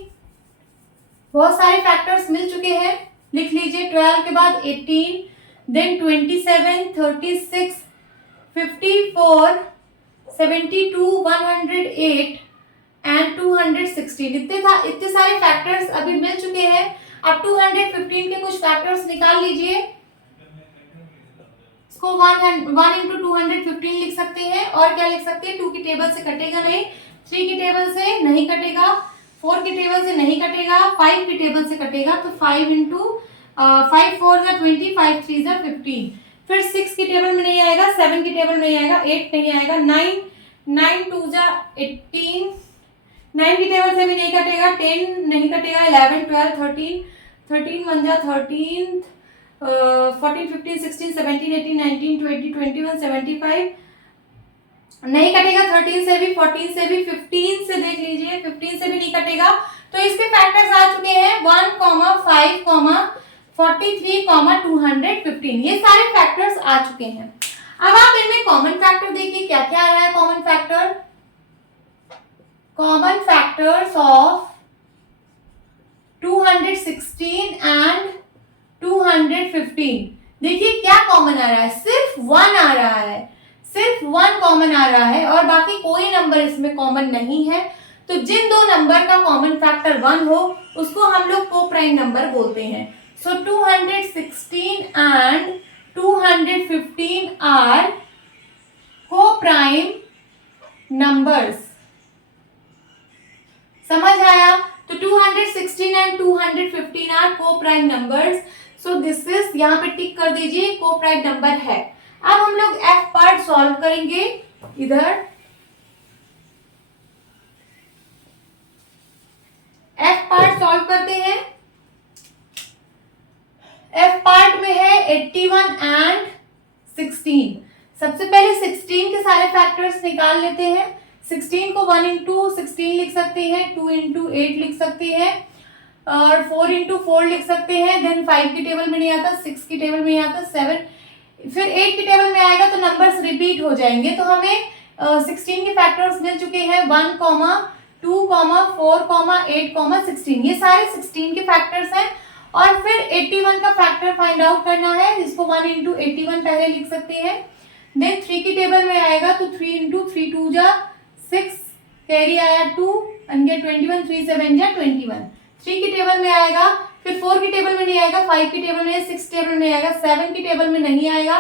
बहुत सारे फैक्टर्स मिल चुके हैं, लिख लीजिए। 12 के बाद 18, देन 27 36 54 72 108 एंड 216, इतने सारे फैक्टर्स अभी मिल चुके हैं। अब 215 के कुछ फैक्टर्स निकाल लीजिए, इसको इसको 1 इंटू 215 लिख सकते हैं। और क्या लिख सकते हैं, 2 की टेबल से कटेगा नहीं, 3 की टेबल से नहीं कटेगा, 4 की टेबल से नहीं कटेगा, 5 की टेबल से कटेगा। तो 5 इंटू 5 4 जा 20, 5 3 जा 15। फिर 6 की टेबल में नहीं आएगा, 7 की टेबल में नहीं आएगा, 8 नहीं आएगा, 9 2 जा 18, 9 की टेबल से भी नहीं कटेगा, 10 नहीं कटेगा, 11 12 13, 13 1 जा 13, 14 15 16 17 18 19 20 21 75 नहीं कटेगा, 13 से भी, 14 से भी, 15 से देख लीजिए, 15 से भी नहीं कटेगा। तो इसके फैक्टर्स आ चुके हैं 1, 5, 43, 215। ये सारे फैक्टर्स आ चुके हैं। अब आप इनमें कॉमन फैक्टर देखिए क्या क्या आ रहा है। Common factors of 216 and 215। देखिए क्या कॉमन आ रहा है, सिर्फ 1 आ रहा है, सिर्फ 1 कॉमन आ रहा है और बाकी कोई नंबर इसमें कॉमन नहीं है। तो जिन दो नंबर का कॉमन फैक्टर 1 हो उसको हम लोग को प्राइम नंबर बोलते हैं। सो 216 and 215 are coprime numbers. समझ आया? तो 216 and 215 are coprime numbers. So this is, यहाँ पे टिक कर दीजिए, को प्राइम नंबर है। अब हम लोग एफ पार्ट सॉल्व करेंगे। इधर एफ पार्ट सॉल्व करते हैं। एफ पार्ट में है 81 एंड 16। सबसे पहले 16 के सारे फैक्टर्स निकाल लेते हैं। 16 को 1 इंटू 16 लिख सकते हैं, 2 इंटू 8 लिख सकते हैं और 4 इंटू 4 लिख सकते हैं। देन 5 की टेबल में नहीं आता, 6 की टेबल में नहीं आता, 7, फिर 8 की टेबल में आएगा तो नंबर्स रिपीट हो जाएंगे। तो हमें 16 के फैक्टर्स मिल चुके हैं 1, 2, 4, 8, 16। ये सारे 16 के फैक्टर्स हैं। और फिर 81 का फैक्टर फाइंड आउट करना है, जिसको 1 इंटू 81 पहले लिख सकते हैं। देन 3 की टेबल में आएगा तो 3 इंटू 3 2 जा 6, कैरी आया 2, अंगे 21, 3 7 जा 21। 3 की टेबल में आएगा, फिर 4 की टेबल में नहीं आएगा, 5 की टेबल में, 6 टेबल में आएगा, 7 की टेबल में नहीं आएगा,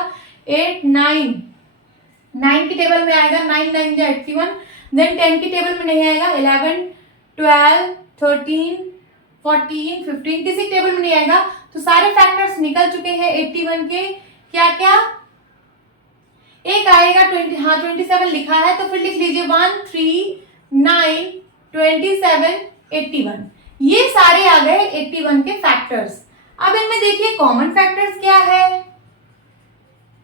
8 9 की टेबल में आएगा, 9 9 जा 81। देन 10 की टेबल में नहीं आएगा, 11 12 13 14 15 किसी टेबल में नहीं आएगा। तो सारे फैक्टर्स निकल चुके हैं 81 के। क्या क्या एक आएगा 20, हाँ 27 लिखा है तो फिर लिख लीजिए 1 3 9 27 81। ये सारे आ गए 81 के फैक्टर्स। अब इनमें देखिए कॉमन फैक्टर्स क्या है,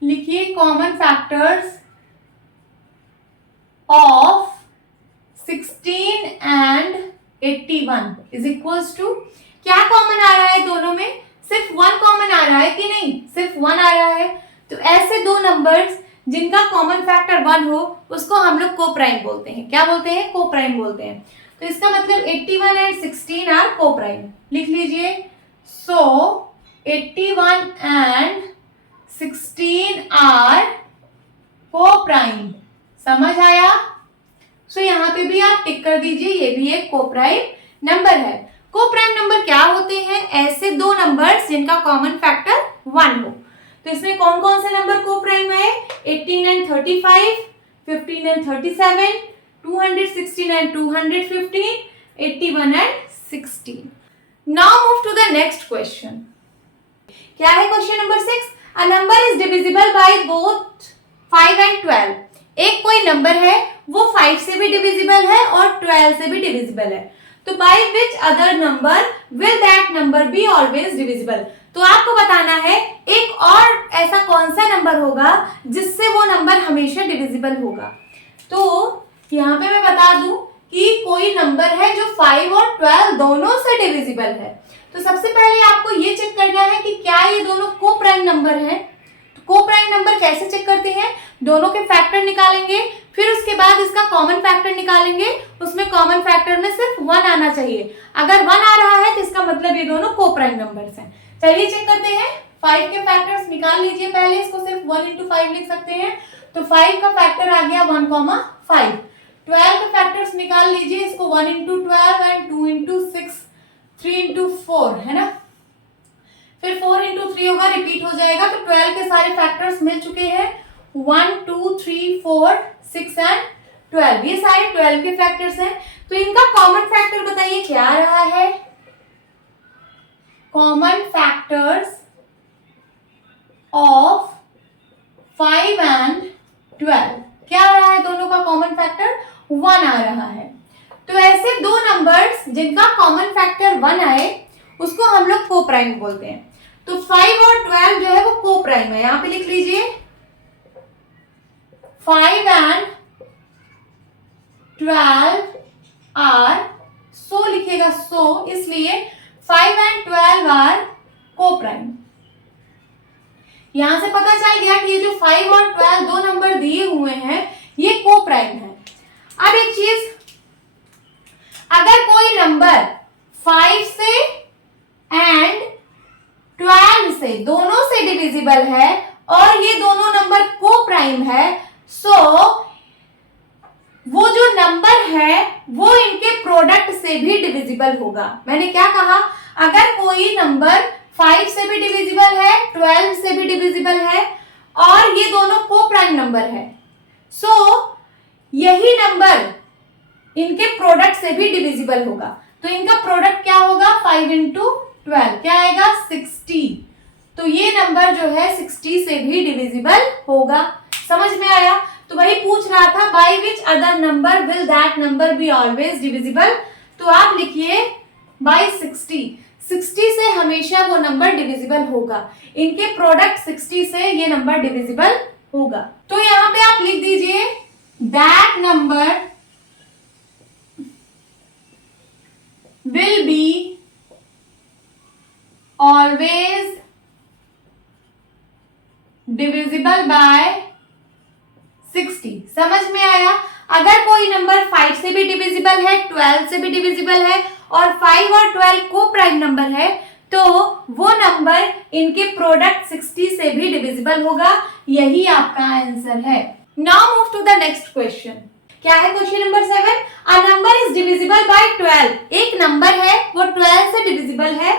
लिखिए common factors of 16 and 81 is equals to, क्या कॉमन आ रहा है दोनों में, सिर्फ 1 कॉमन आ रहा है कि नहीं, सिर्फ 1 आ रहा है। तो ऐसे दो नंबर्स जिनका कॉमन फैक्टर 1 हो उसको हम लोग को प्राइम बोलते हैं। क्या बोलते हैं? को प्राइम बोलते हैं। तो इसका मतलब 81 एंड 16 आर को प्राइम, लिख लीजिए। सो 81 एंड 16 आर को प्राइम। समझ आया? सो यहाँ पे भी आप टिक कर दीजिए, ये भी एक को प्राइम नंबर है। को प्राइम नंबर क्या होते हैं? ऐसे दो नंबर्स जिनका कॉमन फैक्टर 1 हो। तो इसमें कौन कौन से नंबर को प्राइम है? 18 and 35, 15 and 37, 216 and 215, 81 and 16। Now move to the next question. क्या है question number 6? A number is divisible by both 5 and 12। एक कोई नंबर है वो 5 से भी डिविजिबल है और 12 से भी डिविजिबल है। तो by which other number will that number be always divisible. तो आपको बताना है एक और ऐसा कौन सा नंबर होगा जिससे वो नंबर हमेशा डिविजिबल होगा। तो यहाँ पे मैं बता दूं कि कोई नंबर है जो 5 और 12 दोनों से डिविजिबल है। तो सबसे पहले आपको ये चेक करना है कि क्या ये दोनों को प्राइम नंबर हैं। को प्राइम नंबर कैसे चेक करते हैं? दोनों के फैक्टर निकालेंगे, फिर उसके बाद इसका कॉमन फैक्टर निकालेंगे। उसमें कॉमन फैक्टर में सिर्फ 1 आना चाहिए। अगर 1 आ रहा है तो इसका मतलब ये दोनों को प्राइम नंबर्स हैं। चलिए चेक करते हैं। 5 के फैक्टर्स निकाल लीजिए। पहले इसको सिर्फ 1 इंटू 5 लिख सकते हैं। तो 5 का फैक्टर आ गया 1, 5। 12 के फैक्टर्स निकाल लीजिए। इसको 1 इंटू 12 एंड 2 इंटू 6, 3 इंटू 4 है ना। फिर 4 इंटू 3 होगा, रिपीट हो जाएगा। तो 12 के सारे फैक्टर्स मिल चुके हैं, 1 2 3 4 6 एंड 12, ये सारे 12 के फैक्टर्स हैं। तो इनका कॉमन फैक्टर बताइए क्या रहा है? कॉमन फैक्टर्स ऑफ 5 एंड 12 क्या आ रहा है? दोनों का कॉमन फैक्टर 1 आ रहा है। तो ऐसे दो नंबर्स जिनका कॉमन फैक्टर 1 आए उसको हम लोग को प्राइम बोलते हैं। तो 5 और 12 जो है वो को प्राइम है। यहां पे लिख लीजिए 5 एंड 12 आर, सो लिखेगा सो, इसलिए 5 एंड 12 आर को प्राइम। यहां से पता चल गया कि ये जो 5 और 12 दो नंबर दिए हुए हैं ये को प्राइम है। अब एक चीज, अगर कोई नंबर 5 से एंड 12 से दोनों से डिविजिबल है और ये दोनों नंबर को प्राइम है, सो वो जो नंबर है वो इनके प्रोडक्ट से भी डिविजिबल होगा। मैंने क्या कहा? अगर कोई नंबर 5 से भी डिविजिबल है, 12 से भी डिविजिबल है और ये दोनों को प्राइम नंबर है, सो यही नंबर इनके प्रोडक्ट से भी डिविजिबल होगा। तो इनका प्रोडक्ट क्या होगा? 5 इंटू 12 क्या आएगा? 60। तो ये नंबर जो है 60 से भी डिविजिबल होगा। समझ में आया? तो वही पूछ रहा था, by which other number will that number be always divisible? तो आप लिखिए बाय 60। 60 से हमेशा वो नंबर डिविजिबल होगा। इनके प्रोडक्ट 60 से ये नंबर डिविजिबल होगा। तो यहां पे आप लिख दीजिए that number will be always divisible by 60। समझ में आया? अगर कोई नंबर 5 से भी डिविजिबल है, 12 से भी डिविजिबल है और 5 और 12 को प्राइम नंबर है, तो वो नंबर इनके प्रोडक्ट 60 से भी डिविजिबल होगा। यही आपका आंसर है। Now move to the next question. क्या है question number 7? A number is divisible by 12। एक नंबर है वो 12 से डिविजिबल है।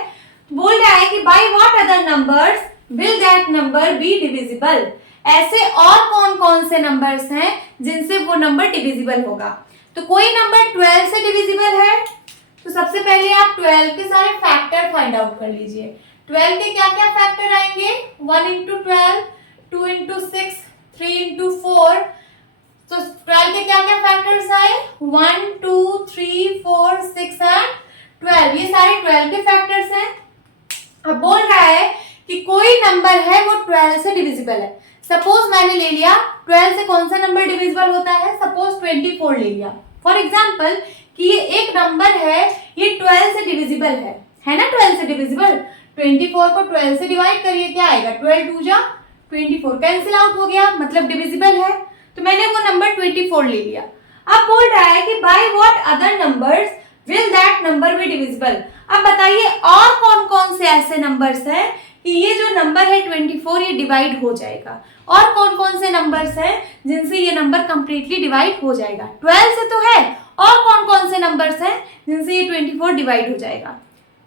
बोल रहा है कि by what other numbers will that number be divisible? ऐसे और कौन कौन से नंबर्स हैं जिनसे वो नंबर डिविजिबल होगा? तो कोई नंबर 12 से डिविजिबल है, तो सबसे पहले आप 12 के सारे फैक्टर फाइंड आउट कर लीजिए। 12 के क्या क्या फैक्टर आएंगे? 1 इंटू 12, 2 इंटू 6, 3 इंटू 4। तो 12 के क्या क्या फैक्टर्स आए? 1 2 3 4 6 एंड 12, ये सारे 12 के फैक्टर्स हैं। अब बोल रहा है कि कोई नंबर है वो 12 से डिविजिबल है। सपोज मैंने ले लिया 12 से कौन सा नंबर डिविजिबल होता है? सपोज 24 ले लिया फॉर एग्जाम्पल, कि ये एक नंबर है, ये 12 से डिविजिबल है ना? 12 से डिविजिबल। 24 को 12 से डिवाइड करिए, क्या आएगा? 12 2 जा 24, कैंसिल आउट हो गया, मतलब डिविजिबल है। तो मैंने वो नंबर 24 ले लिया। अब बोल रहा है कि by what other numbers will that number be divisible? अब बताइए और कौन कौन से ऐसे नंबर्स हैं कि ये जो नंबर है 24 ये डिवाइड हो जाएगा? और कौन कौन से नंबर्स हैं जिनसे ये नंबर कंप्लीटली डिवाइड हो जाएगा? 12 से तो है, और कौन कौन से नंबर्स हैं जिनसे ये 24 डिवाइड हो जाएगा?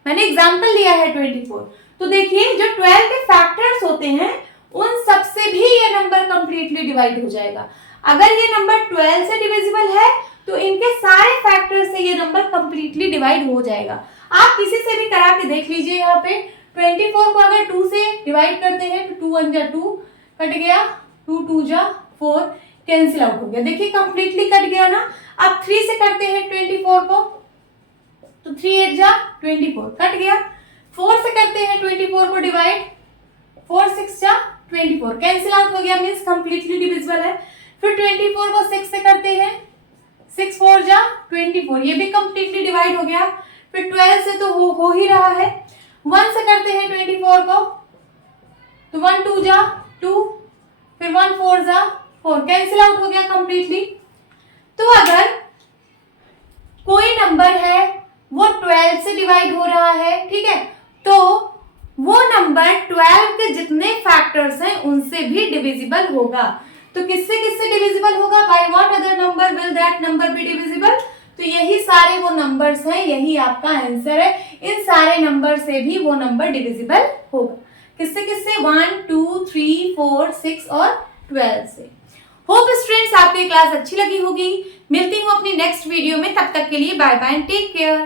मैंने एग्जाम्पल लिया है 24। तो देखिए जो 12 के फैक्टर्स होते हैं उन सबसे भी ये नंबर कंप्लीटली डिवाइड हो जाएगा। अगर ये नंबर 12 से डिविजिबल है तो इनके सारे फैक्टर से ये नंबर कंप्लीटली डिवाइड हो जाएगा। आप किसी से भी करा के देख लीजिए। यहाँ पे 24 को अगर 2 से डिवाइड करते हैं तो 2 1 जा 2 कट गया, 2 2 जा 4 कैंसिल आउट हो गया। देखिए कंप्लीटली कट गया ना। अब 3 से करते हैं 24 को तो 3 8 जा 24 कट गया। 4 से करते हैं 24 को डिवाइड, 4 6 जा 24 कैंसिल आउट हो गया, मीन्स कंप्लीटली डिविजिबल है। फिर 24 को 6 से करते हैं, 6 4 जा 24, ये भी कंप्लीटली डिवाइड हो गया। फिर 12 से तो हो ही रहा है। 1 से करते हैं 24 को तो 1 2 जा 2, फिर 1 4 जा 4 कैंसिल आउट हो गया कंप्लीटली। तो अगर कोई नंबर है वो 12 से डिवाइड हो रहा है, ठीक है, तो वो नंबर 12 के जितने फैक्टर्स हैं उनसे भी डिविजिबल होगा। तो किससे डिविजिबल होगा? By what other number will that number be divisible? तो यही सारे वो नंबर नंबर्स हैं यही आपका आंसर है। इन सारे नंबर से भी वो नंबर डिविजिबल होगा। किससे किससे? 1, 2, 3, 4, 6 और 12 से। होप स्टूडेंट्स आपको ये क्लास अच्छी लगी होगी। मिलती हूँ अपनी नेक्स्ट वीडियो में, तब तक के लिए bye bye and take care.